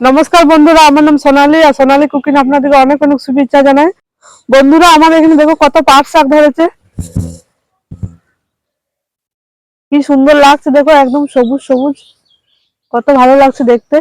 নমস্কার বন্ধুরা, আমার নাম সোনালি, আর সোনালি কুকিং আপনাদেরকে অনেক অনেক শুভেচ্ছা জানাই। বন্ধুরা, আমার এখানে দেখো কত পাট শাক ধরেছে। কি সুন্দর লাগছে, দেখো একদম সবুজ সবুজ। কত ভালো লাগছে দেখতে।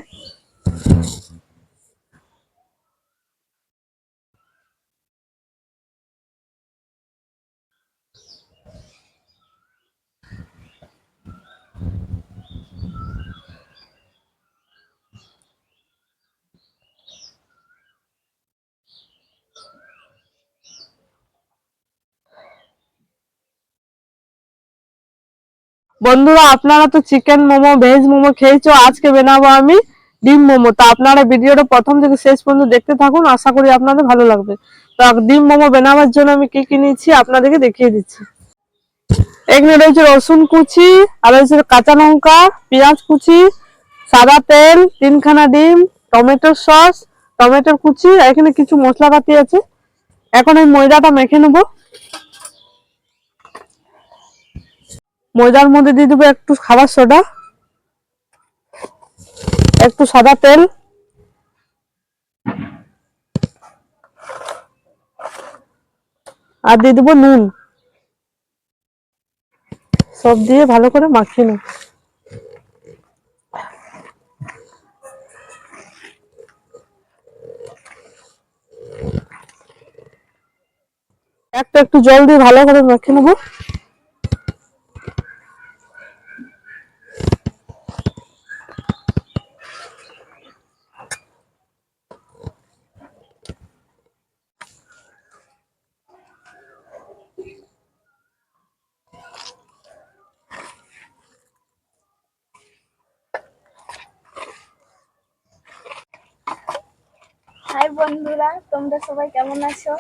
বন্ধুরা, আপনারা তো চিকেন মোমো ভেজ মোমো খেয়েছো, আজকে বানাবো আমি ডিম মোমো। তা আপনারা ভিডিওটা প্রথম থেকে শেষ পর্যন্ত দেখতে থাকুন, আশা করি আপনাদের ভালো লাগবে। তো ডিম মোমো বানাবার জন্য আমি কি কি নিয়েছি আপনাদেরকে দেখিয়ে দিচ্ছি। এখানে রয়েছে রসুন কুচি, আর রয়েছে কাঁচা লঙ্কা, পেঁয়াজ কুচি, সাদা তেল, তিনখানা ডিম টমেটোর সস, টমেটোর কুচি এখানে কিছু মশলাপাতি আছে। এখন এই ময়দাটা মেখে নেব। ময়দার মধ্যে দিয়ে দেবো একটু খাবার সোডা, একটু সাদা তেল। আর দিয়ে দেবো নুন। সব দিয়ে ভালো করে মাখিয়ে নেব। একটা একটু জল দিয়ে ভালো করে মাখিয়ে নেব। হাই বন্ধুরা, তোমরা সবাই কেমন আছো?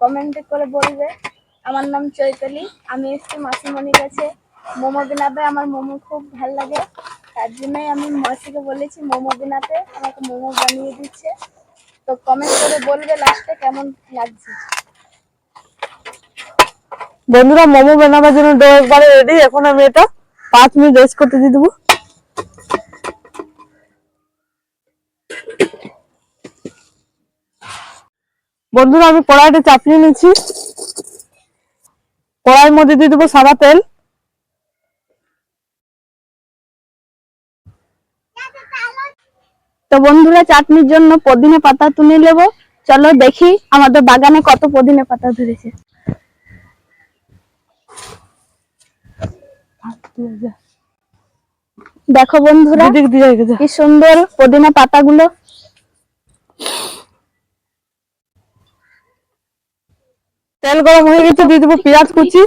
কমেন্টে করে বলবে। আমার নাম চৈতালি, আমি এসেছি মাসিমণির কাছে মোমো বানাবে আমার মোমো খুব ভালো লাগে। তার জন্যই আমি মাসিকে বলেছি মোমো বানাতে আমাকে মোমো বানিয়ে দিচ্ছে। তো কমেন্ট করে বলবে লাস্টে কেমন লাগছে। বন্ধুরা, মোমো বানাবার জন্য ডো একবারে রেডি এখন আমি এটা পাঁচ মিনিট রেস্ট করতে দিয়ে দেবো। বন্ধুরা আমি কড়াইটা চাপিয়ে নিয়েছি কড়াইয়ের মধ্যে দিয়ে দেবো সাদা তেল। তো বন্ধুরা চাটনির জন্য পুদিনা পাতা তুলে নেব। চলো দেখি আমাদের বাগানে কত পুদিনা পাতা ধরেছে। দেখো বন্ধুরা। কি সুন্দর পদিনা পাতাগুলো। তেল গরম হয়ে গেছে দিয়ে দেবো পেঁয়াজ কুচি।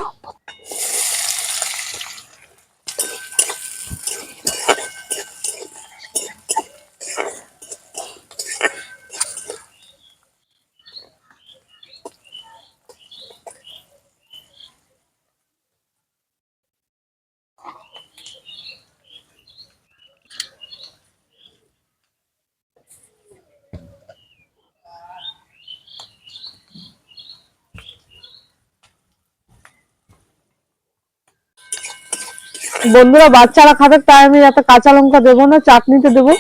বন্ধুরা, বাচ্চারা খাবে, তাই আমি এত কাঁচা লঙ্কা দেবো না, চাটনিতে দেবো।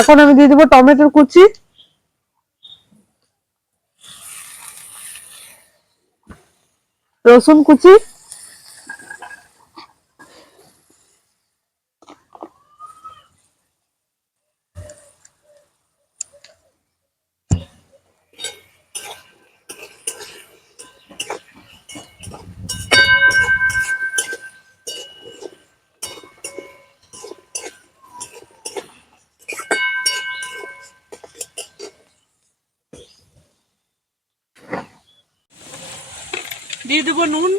এখন আমি দিয়ে দেবো টমেটোর কুচি। রসুন কুচি। দিয়ে দেবো নুন।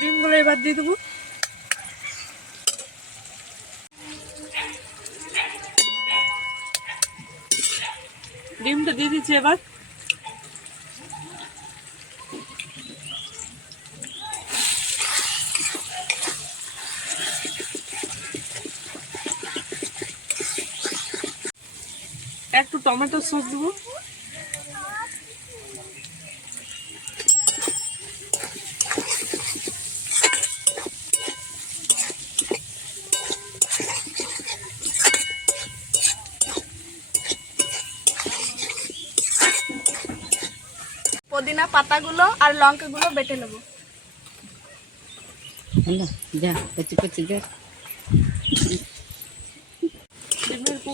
ডিমগুলো এবার দিয়ে দেবো। ডিমটা দিয়ে দিচ্ছি এবার। টমেটো সস দেবো। পুদিনা পাতাগুলো আর লঙ্কাগুলো বেটে নেব। যা কচি কচি যা।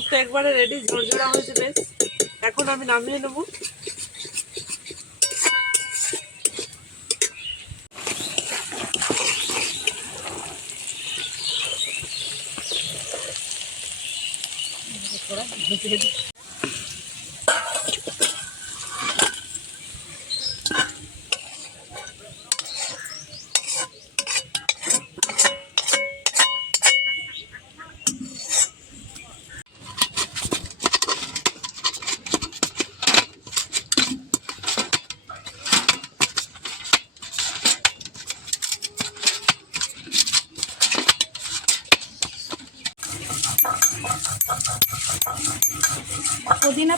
পুরটা একবারে রেডি ঝরঝরা হয়েছে বেশ। এখন আমি নামিয়ে নেব। পুদিনা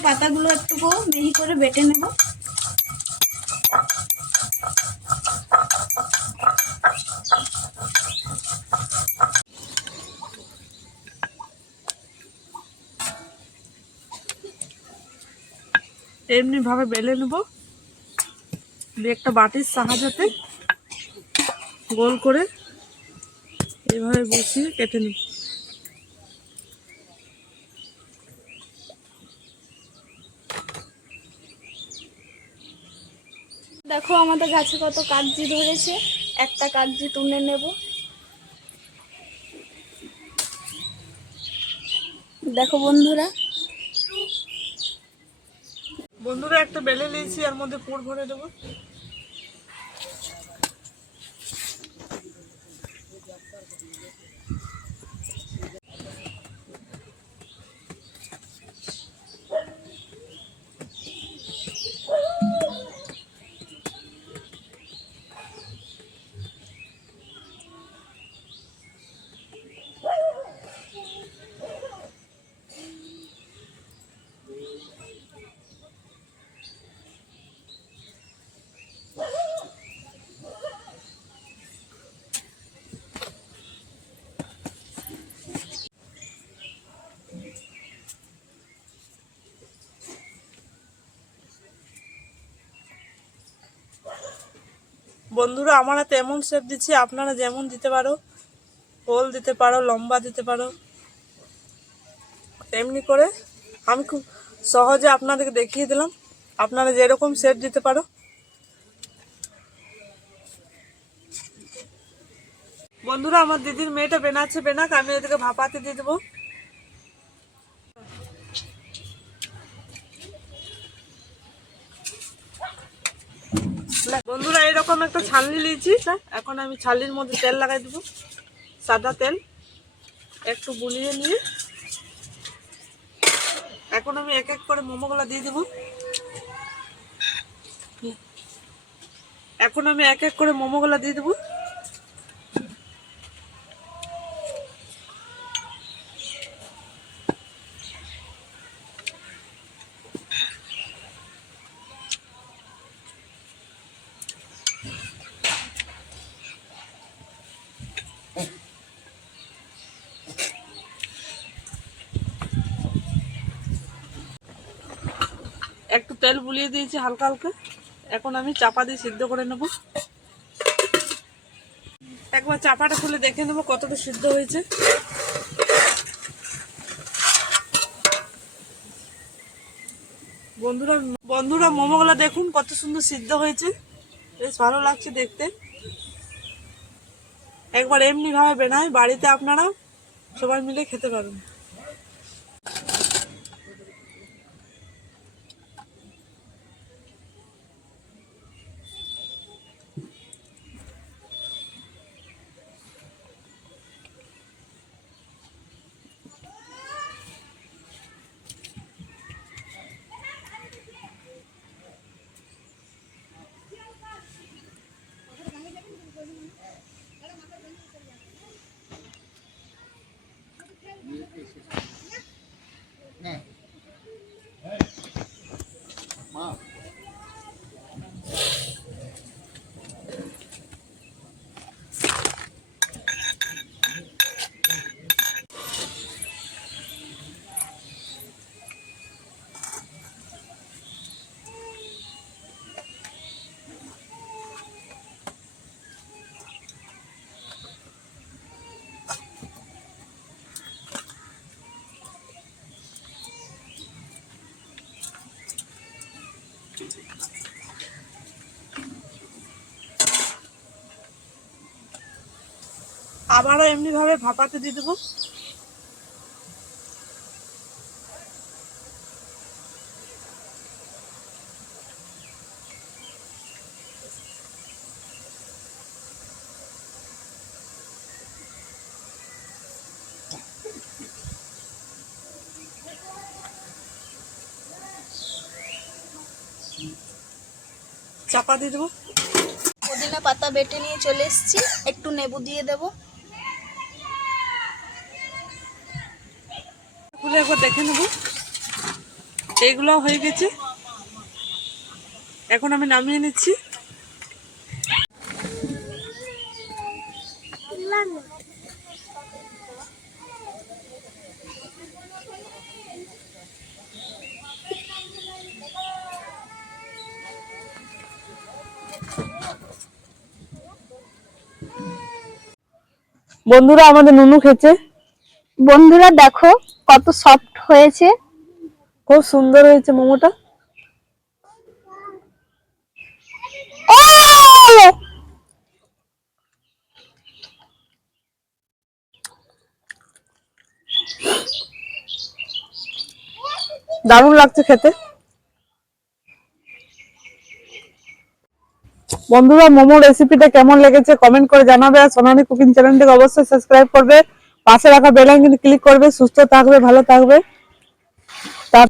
পাতাগুলো একটু মিহি করে বেটে নেব। এমনি ভাবে বেলে নেব। দিয়ে একটা বাটির সাহায্যতে গোল করে এভাবে বসিয়ে কেটে নেব। দেখো আমাদের গাছে কত কাগজি ধরেছে। একটা কাগজি তুলে নেব। দেখো বন্ধুরা। বন্ধুরা, একটা বেলে নিয়েছি, এর মধ্যে পুর ভরে দেবো। বন্ধুরা, আমার হাতে এমন শেপ দিচ্ছি, আপনারা যেমন দিতে পারো, হোল দিতে পারো, লম্বা দিতে পারো। এমনি করে আমি খুব সহজে আপনাদেরকে দেখিয়ে দিলাম, আপনারা যেরকম শেপ দিতে পারো। বন্ধুরা, আমার দিদির মেয়েটা বেনাচ্ছে বেনাক, আমি এদিকে ভাপাতে দিয়ে দেবো। বন্ধুরা, এরকম একটা ছালনি নিয়েছি। এখন আমি ছালনির মধ্যে তেল লাগাই দেবো, সাদা তেল। একটু বুলিয়ে নিয়ে। এখন আমি এক এক করে মোমোগুলো দিয়ে দেবো। এখন আমি এক এক করে মোমোগুলো দিয়ে দেবো একটু তেল বুলিয়ে দিয়েছি হালকা হালকা। এখন আমি চাপা দিয়ে সিদ্ধ করে নেব। একবার চাপাটা খুলে দেখে নেব কতটা সিদ্ধ হয়েছে। বন্ধুরা বন্ধুরা, মোমোগুলো দেখুন কত সুন্দর সিদ্ধ হয়েছে। বেশ ভালো লাগছে দেখতে। একবার এমনি ভাবে বেনায়, বাড়িতে আপনারা সবাই মিলে খেতে পারেন আবারও এমনি ভাবে ভাপাতে দিয়ে দেবো। চাপা দিয়ে দেবো। পুদিনা পাতা বেটে নিয়ে চলে এসেছি। একটু নেবু দিয়ে দেব। খুলে একবার দেখে নেব। এইগুলো হয়ে গেছে। এখন আমি নামিয়ে নিচ্ছি। বন্ধুরা আমাদের নুনু খেছে বন্ধুরা দেখো কত সফট হয়েছে? খুব সুন্দর হয়েছে মোমোটা। দারুণ লাগছে খেতে। বন্ধুরা মোমো রেসিপিটা কেমন লেগেছে কমেন্ট করে জানাবে আর সোনালি কুকিং চ্যানেলটিকে অবশ্যই সাবস্ক্রাইব করবে। পাশে রাখা বেলাইন কিন্তু ক্লিক করবে সুস্থ থাকবে ভালো থাকবে।